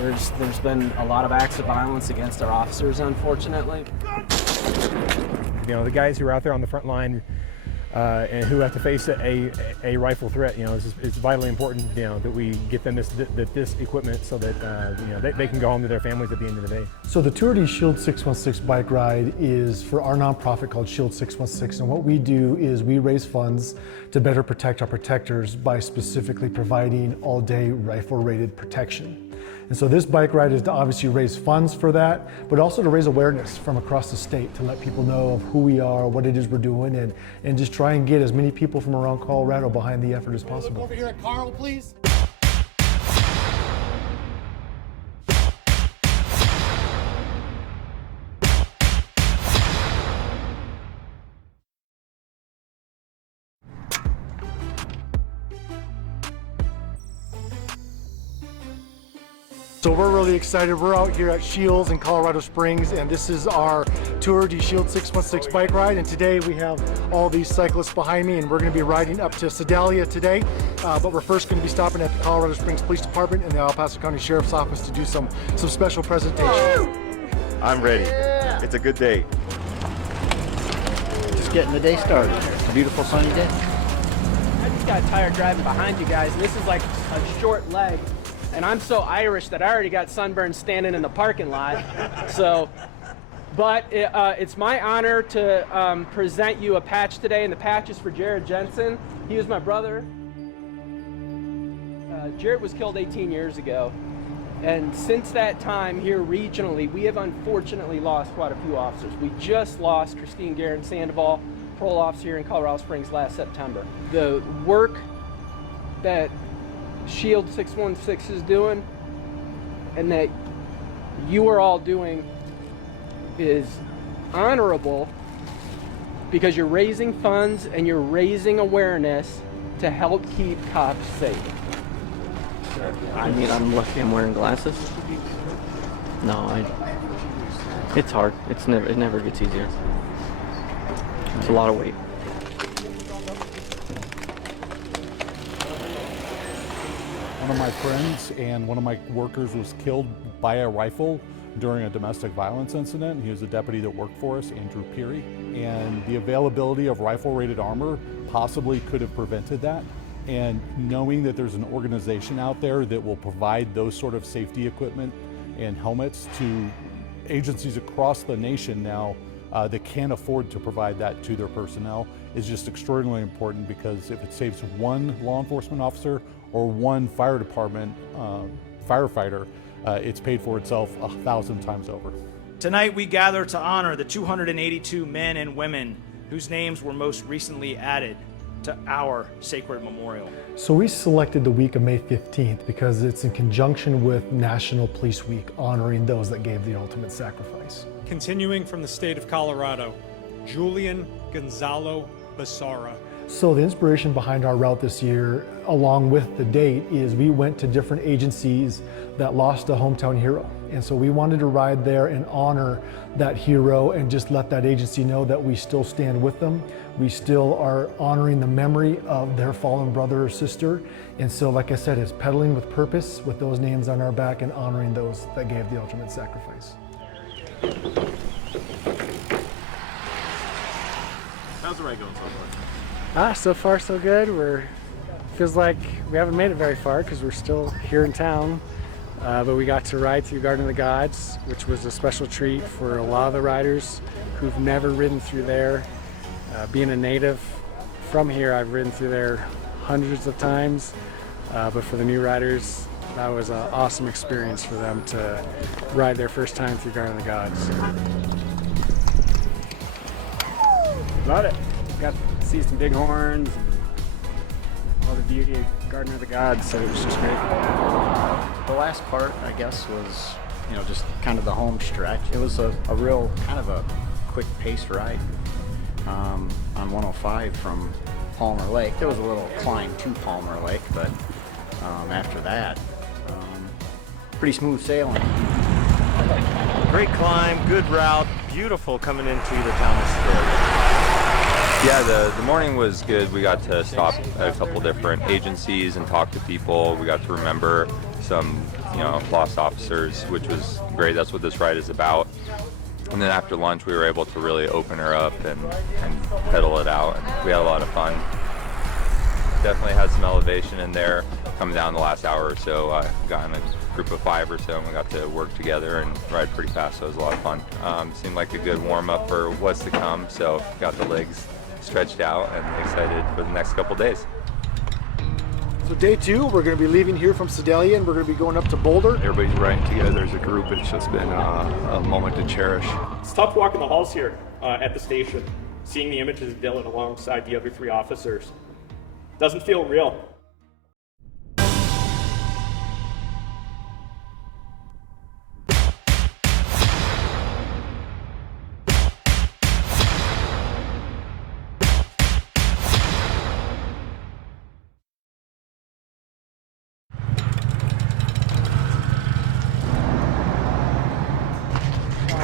There's been a lot of acts of violence against our officers, unfortunately. You know, the guys who are out there on the front line and who have to face a rifle threat, you know, it's vitally important, you know, that we get them this equipment so that you know, they can go home to their families at the end of the day. So the Tour de SHIELD616 bike ride is for our nonprofit called SHIELD616, and what we do is we raise funds to better protect our protectors by specifically providing all-day rifle-rated protection. And so this bike ride is to obviously raise funds for that, but also to raise awareness from across the state to let people know of who we are, what it is we're doing, and just try and get as many people from around Colorado behind the effort as possible. Over here at Carl, please. So we're really excited. We're out here at Shields in Colorado Springs, and this is our Tour de SHIELD616 bike ride. And today we have all these cyclists behind me, and we're going to be riding up to Sedalia today. But we're first going to be stopping at the Colorado Springs Police Department and the El Paso County Sheriff's Office to do some special presentations. I'm ready. Yeah. It's a good day. Just getting the day started. It's a beautiful sunny day. I just got tired driving behind you guys, and this is like a short leg. And I'm so Irish that I already got sunburned standing in the parking lot. So, but it's my honor to present you a patch today, and the patch is for Jared Jensen. He was my brother. Jared was killed 18 years ago. And since that time here regionally, we have unfortunately lost quite a few officers. We just lost Christine Guerin Sandoval, parole officer here in Colorado Springs last September. The work that SHIELD616 is doing and that you are all doing is honorable because you're raising funds and you're raising awareness to help keep cops safe. I mean, I'm lucky I'm wearing glasses. No, it's hard. It never gets easier. It's a lot of weight. One of my friends and one of my workers was killed by a rifle during a domestic violence incident. He was a deputy that worked for us, Andrew Peary, and the availability of rifle-rated armor possibly could have prevented that. And knowing that there's an organization out there that will provide those sort of safety equipment and helmets to agencies across the nation now that can't afford to provide that to their personnel is just extraordinarily important, because if it saves one law enforcement officer or one fire department firefighter, it's paid for itself 1,000 times over. Tonight we gather to honor the 282 men and women whose names were most recently added to our sacred memorial. So we selected the week of May 15th because it's in conjunction with National Police Week, honoring those that gave the ultimate sacrifice. Continuing from the state of Colorado, Julian Gonzalo Basara. So the inspiration behind our route this year, along with the date, is we went to different agencies that lost a hometown hero. And so we wanted to ride there and honor that hero and just let that agency know that we still stand with them. We still are honoring the memory of their fallen brother or sister. And so, like I said, it's pedaling with purpose with those names on our back and honoring those that gave the ultimate sacrifice. How's the ride going so far? So far so good. Feels like we haven't made it very far because we're still here in town. But we got to ride through Garden of the Gods, which was a special treat for a lot of the riders who've never ridden through there. Being a native from here, I've ridden through there hundreds of times. But for the new riders, that was an awesome experience for them to ride their first time through Garden of the Gods. Love it. Got to see some bighorns and all the beauty of Garden of the Gods, so it was just great. The last part, I guess, was, just kind of the home stretch. It was a real kind of a quick paced ride on 105 from Palmer Lake. There was a little climb to Palmer Lake, but after that, pretty smooth sailing. Great climb, good route, beautiful coming into the town of Sedalia. Yeah, the morning was good. We got to stop at a couple different agencies and talk to people. We got to remember some, lost officers, which was great. That's what this ride is about. And then after lunch, we were able to really open her up and pedal it out, and we had a lot of fun. Definitely had some elevation in there. Coming down the last hour or so, I got in a group of 5 or so, and we got to work together and ride pretty fast, so it was a lot of fun. Seemed like a good warm-up for what's to come, so got the legs stretched out and excited for the next couple days. So day 2, we're going to be leaving here from Sedalia, and we're going to be going up to Boulder. Everybody's riding together as a group. It's just been a moment to cherish. It's tough walking the halls here at the station, seeing the images of Dylan alongside the other 3 officers. Doesn't feel real.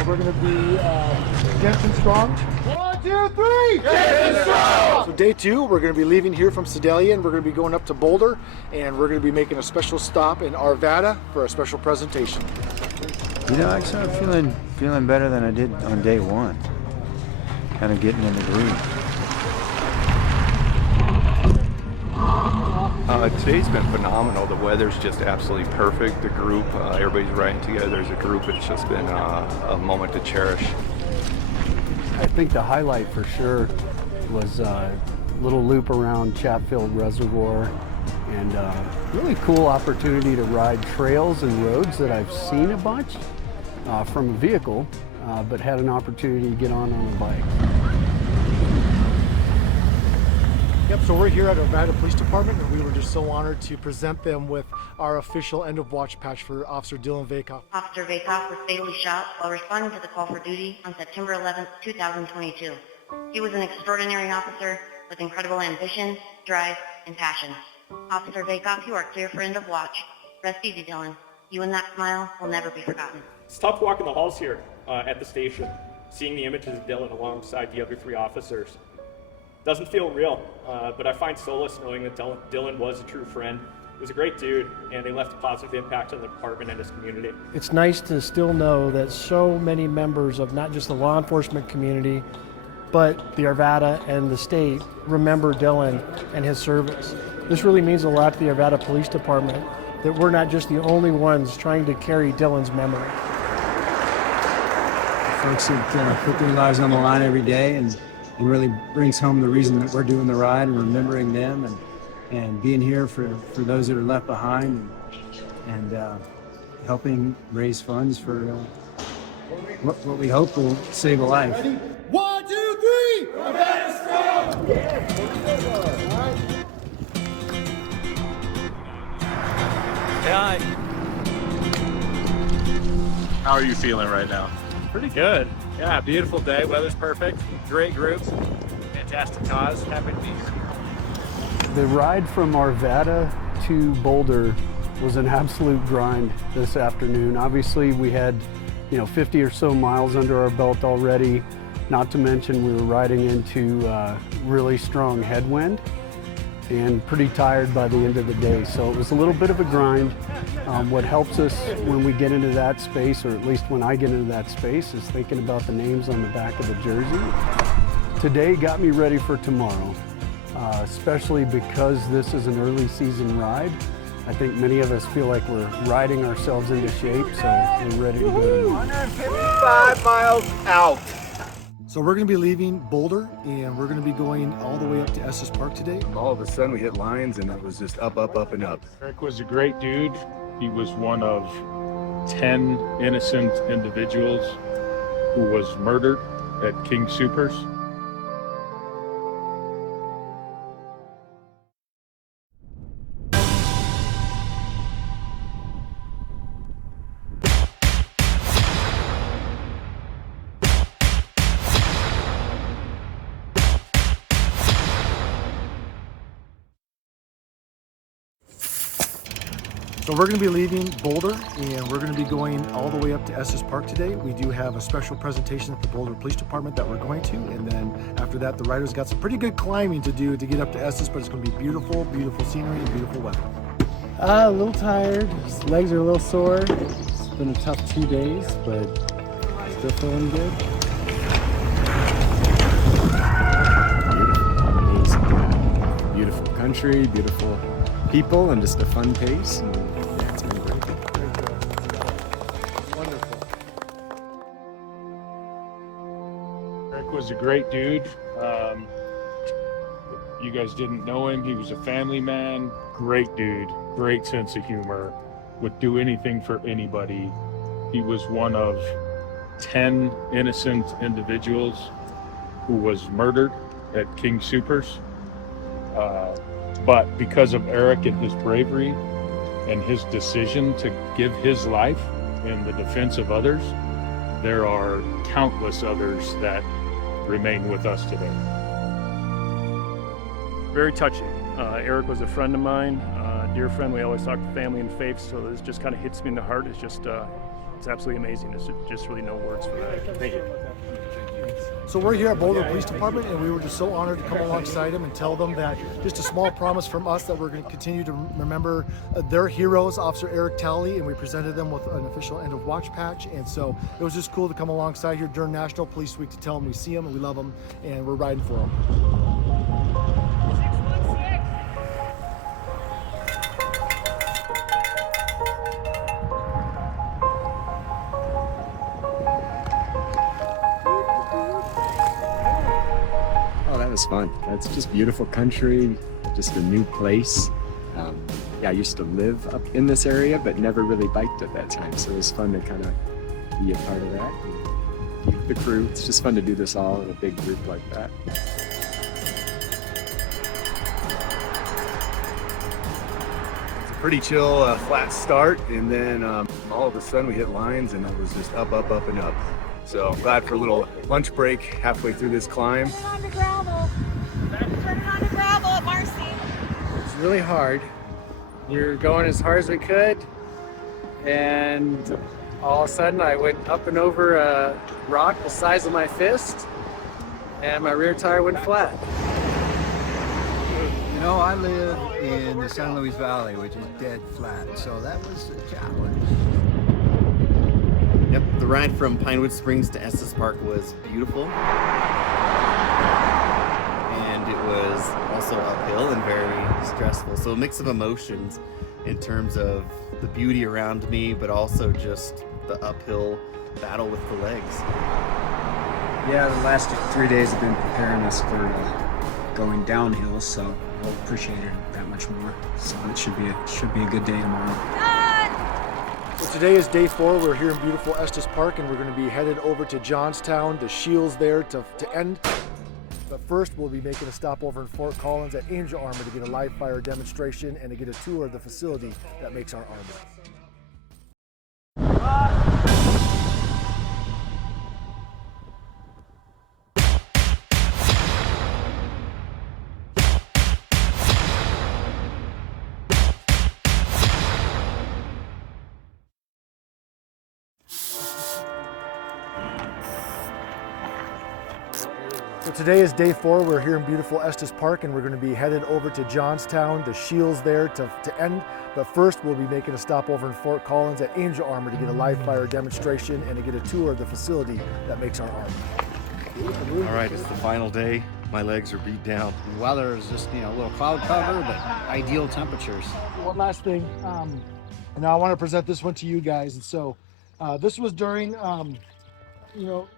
We're going to be Jensen Strong. 1, 2, 3! Jensen Strong! So day 2, we're going to be leaving here from Sedalia, and we're going to be going up to Boulder, and we're going to be making a special stop in Arvada for a special presentation. Actually I'm feeling better than I did on day 1. Kind of getting in the groove. Today's been phenomenal. The weather's just absolutely perfect. The group, everybody's riding together as a group. It's just been a moment to cherish. I think the highlight for sure was a little loop around Chatfield Reservoir, and really cool opportunity to ride trails and roads that I've seen a bunch from a vehicle, but had an opportunity to get on a bike. Yep, so we're here at Arvada Police Department, and we were just so honored to present them with our official end of watch patch for Officer Dylan Vakoff. Officer Vakoff was fatally shot while responding to the call for duty on September 11, 2022. He was an extraordinary officer with incredible ambition, drive, and passion. Officer Vakoff, you are clear for end of watch. Rest easy, Dylan. You and that smile will never be forgotten. It's tough walking the halls here at the station, seeing the images of Dylan alongside the other 3 officers. Doesn't feel real, but I find solace knowing that Dylan was a true friend. He was a great dude, and he left a positive impact on the department and his community. It's nice to still know that so many members of not just the law enforcement community, but the Arvada and the state remember Dylan and his service. This really means a lot to the Arvada Police Department, that we're not just the only ones trying to carry Dylan's memory. Folks that put their lives on the line every day and really brings home the reason that we're doing the ride and remembering them and being here for those that are left behind and helping raise funds for what we hope will save a life. 1, 2, 3! Arvada Strong! Hi. How are you feeling right now? Pretty good. Yeah, beautiful day. Weather's perfect. Great group. Fantastic cause. Happy to be here. The ride from Arvada to Boulder was an absolute grind this afternoon. Obviously, we had 50 or so miles under our belt already. Not to mention we were riding into really strong headwind and pretty tired by the end of the day. So it was a little bit of a grind. What helps us when we get into that space, or at least when I get into that space, is thinking about the names on the back of the jersey. Today got me ready for tomorrow, especially because this is an early season ride. I think many of us feel like we're riding ourselves into shape, so we're ready to go. 155 miles out. So we're going to be leaving Boulder, and we're going to be going all the way up to Estes Park today. All of a sudden we hit lines, and it was just up, up, up, and up. Eric was a great dude. He was one of 10 innocent individuals who was murdered at King Soopers. So we're going to be leaving Boulder, and we're going to be going all the way up to Estes Park today. We do have a special presentation at the Boulder Police Department that we're going to, and then after that the riders got some pretty good climbing to do to get up to Estes, but it's going to be beautiful, beautiful scenery and beautiful weather. A little tired. Legs are a little sore. It's been a tough 2 days, but still feeling good. Amazing. Beautiful country, beautiful people, and just a fun pace. And yeah, it's been great. Wonderful. Eric was a great dude. You guys didn't know him. He was a family man. Great dude. Great sense of humor. Would do anything for anybody. He was one of 10 innocent individuals who was murdered at King Soopers. But because of Eric and his bravery and his decision to give his life in the defense of others, there are countless others that remain with us today. Very touching. Eric was a friend of mine, dear friend. We always talk family and faith, so this just kind of hits me in the heart. It's just, it's absolutely amazing. There's just really no words for that. Thank you. So we're here at Boulder Police Department, and we were just so honored to come alongside them and tell them that just a small promise from us that we're going to continue to remember their heroes, Officer Eric Talley, and we presented them with an official end of watch patch. And so it was just cool to come alongside here during National Police Week to tell them we see them and we love them and we're riding for them. Was fun. It's just beautiful country, just a new place. Yeah, I used to live up in this area, but never really biked at that time. So it was fun to kind of be a part of that. And the crew, it's just fun to do this all in a big group like that. It's a pretty chill, flat start, and then all of a sudden we hit lines, and it was just up, up, up, and up. So I'm glad for a little lunch break halfway through this climb. Turn on to gravel. Turn on to gravel at Marcy. It's really hard. We were going as hard as we could, and all of a sudden I went up and over a rock the size of my fist, and my rear tire went flat. You know, I live in the San Luis Valley, which is dead flat, so that was a challenge. Yep, the ride from Pinewood Springs to Estes Park was beautiful. And it was also uphill and very stressful. So a mix of emotions in terms of the beauty around me, but also just the uphill battle with the legs. Yeah, the last 3 days have been preparing us for going downhill, so I'll appreciate it that much more. So it should be a good day tomorrow. So today is day 4. We're here in beautiful Estes Park, and we're going to be headed over to Johnstown, the Shields there to end. But first, we'll be making a stop over in Fort Collins at Angel Armor to get a live fire demonstration and to get a tour of the facility that makes our armor. So today is day 4. We're here in beautiful Estes Park, and we're going to be headed over to Johnstown, the Shields there to end. But first, we'll be making a stop over in Fort Collins at Angel Armor to get a live fire demonstration and to get a tour of the facility that makes our armor. All right, it's the final day. My legs are beat down. The weather is just, a little cloud cover, but ideal temperatures. One last thing, and now I want to present this one to you guys. And so this was during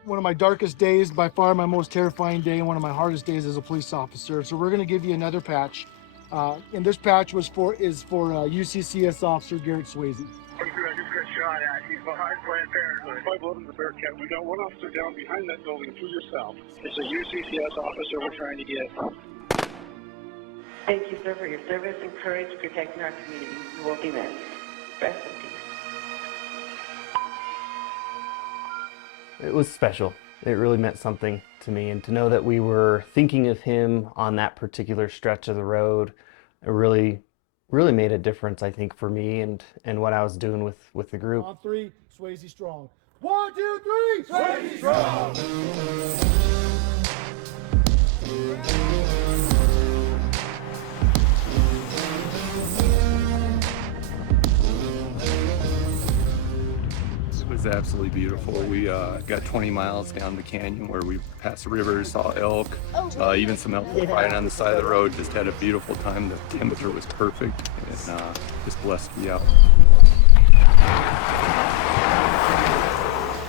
one of my darkest days, by far my most terrifying day, and one of my hardest days as a police officer. So we're going to give you another patch, and this patch is for UCCS Officer Garrett Swayze. I just got shot at. He's behind Planned Parenthood. 511 to Bearcat. We got one officer down behind that building to your south. It's a UCCS officer we're trying to get. Thank you, sir, for your service and courage protecting our community. You will be missed. Rest in peace. It was special. It really meant something to me, and to know that we were thinking of him on that particular stretch of the road, it really made a difference, I think, for me and what I was doing with the group. On 3, Swayze strong. 1, 2, 3, Swayze strong! was absolutely beautiful. We got 20 miles down the canyon where we passed rivers, saw elk, even some elk right on the side of the road. Just had a beautiful time. The temperature was perfect, and just blessed to be out.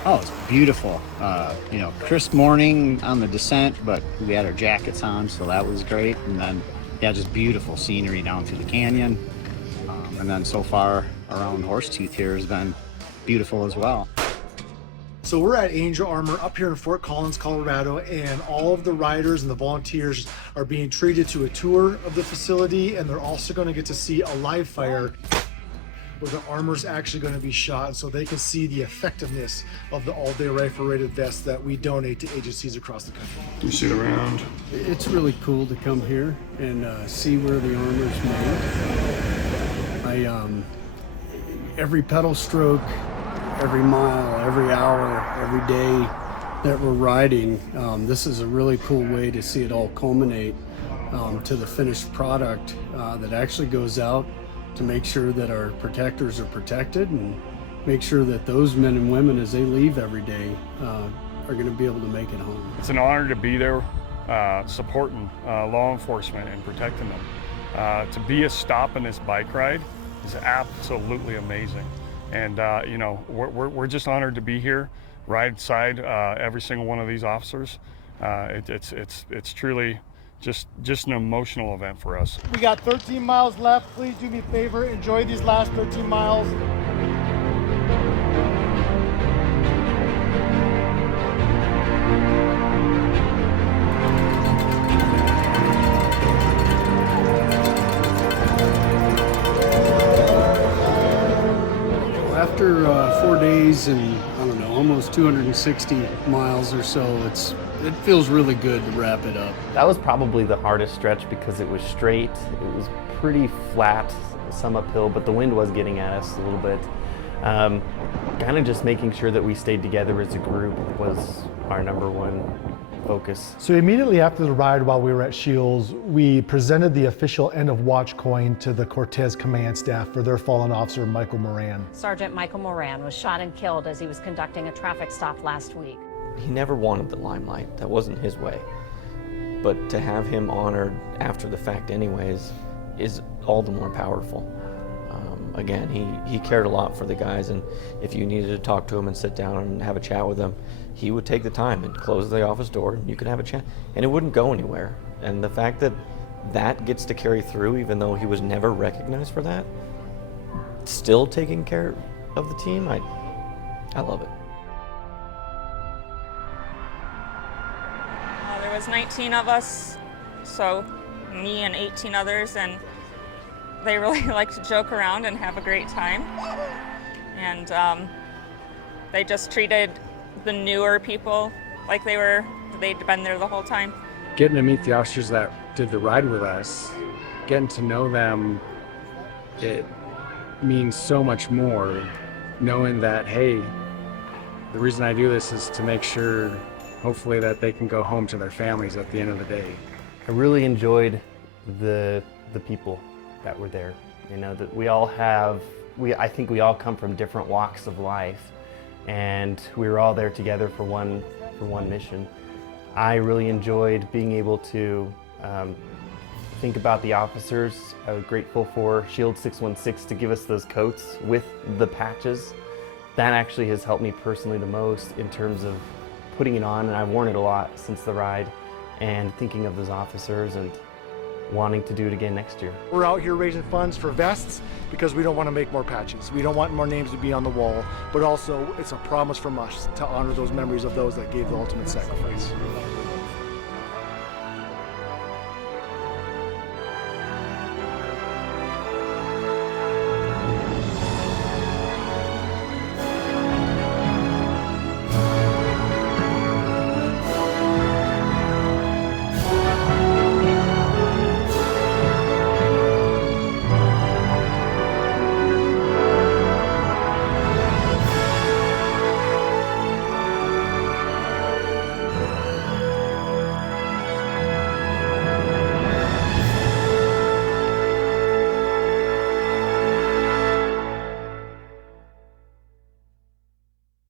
Oh, it's beautiful. You know, crisp morning on the descent, but we had our jackets on, so that was great. And then, yeah, just beautiful scenery down through the canyon. And then so far around Horsetooth here has been beautiful as well. So we're at Angel Armor up here in Fort Collins, Colorado, and all of the riders and the volunteers are being treated to a tour of the facility, and they're also going to get to see a live fire where the armor's actually going to be shot so they can see the effectiveness of the all-day rifle-rated vests that we donate to agencies across the country. You sit around. It's really cool to come here and see where the armor's made. Every pedal stroke, every mile, every hour, every day that we're riding, this is a really cool way to see it all culminate to the finished product that actually goes out to make sure that our protectors are protected and make sure that those men and women, as they leave every day, are going to be able to make it home. It's an honor to be there supporting law enforcement and protecting them. To be a stop in this bike ride is absolutely amazing. And you know, we're just honored to be here, ride side every single one of these officers. It's truly just an emotional event for us. We got 13 miles left. Please do me a favor, enjoy these last 13 miles. After 4 days and, I don't know, almost 260 miles or so, it feels really good to wrap it up. That was probably the hardest stretch because it was straight, it was pretty flat, some uphill, but the wind was getting at us a little bit. Kind of just making sure that we stayed together as a group was our number one focus. So immediately after the ride, while we were at Shields, we presented the official end of watch coin to the Cortez command staff for their fallen officer, Michael Moran. Sergeant Michael Moran was shot and killed as he was conducting a traffic stop last week. He never wanted the limelight. That wasn't his way. But to have him honored after the fact anyways is all the more powerful. Again, he cared a lot for the guys, and if you needed to talk to him and sit down and have a chat with him, he would take the time and close the office door and you could have a chat, and it wouldn't go anywhere. And the fact that that gets to carry through, even though he was never recognized for that, still taking care of the team, I love it. There was 19 of us, so me and 18 others, and they really like to joke around and have a great time. And they just treated the newer people like they'd been there the whole time. Getting to meet the officers that did the ride with us, getting to know them, it means so much more, knowing that, hey, the reason I do this is to make sure, hopefully, that they can go home to their families at the end of the day. I really enjoyed the people that were there. You know, that we all have, I think we all come from different walks of life, and we were all there together for one mission. I really enjoyed being able to think about the officers. I was grateful for SHIELD616 to give us those coats with the patches. That actually has helped me personally the most in terms of putting it on, and I've worn it a lot since the ride, and thinking of those officers and wanting to do it again next year. We're out here raising funds for vests because we don't want to make more patches. We don't want more names to be on the wall, but also it's a promise from us to honor those memories of those that gave the ultimate sacrifice.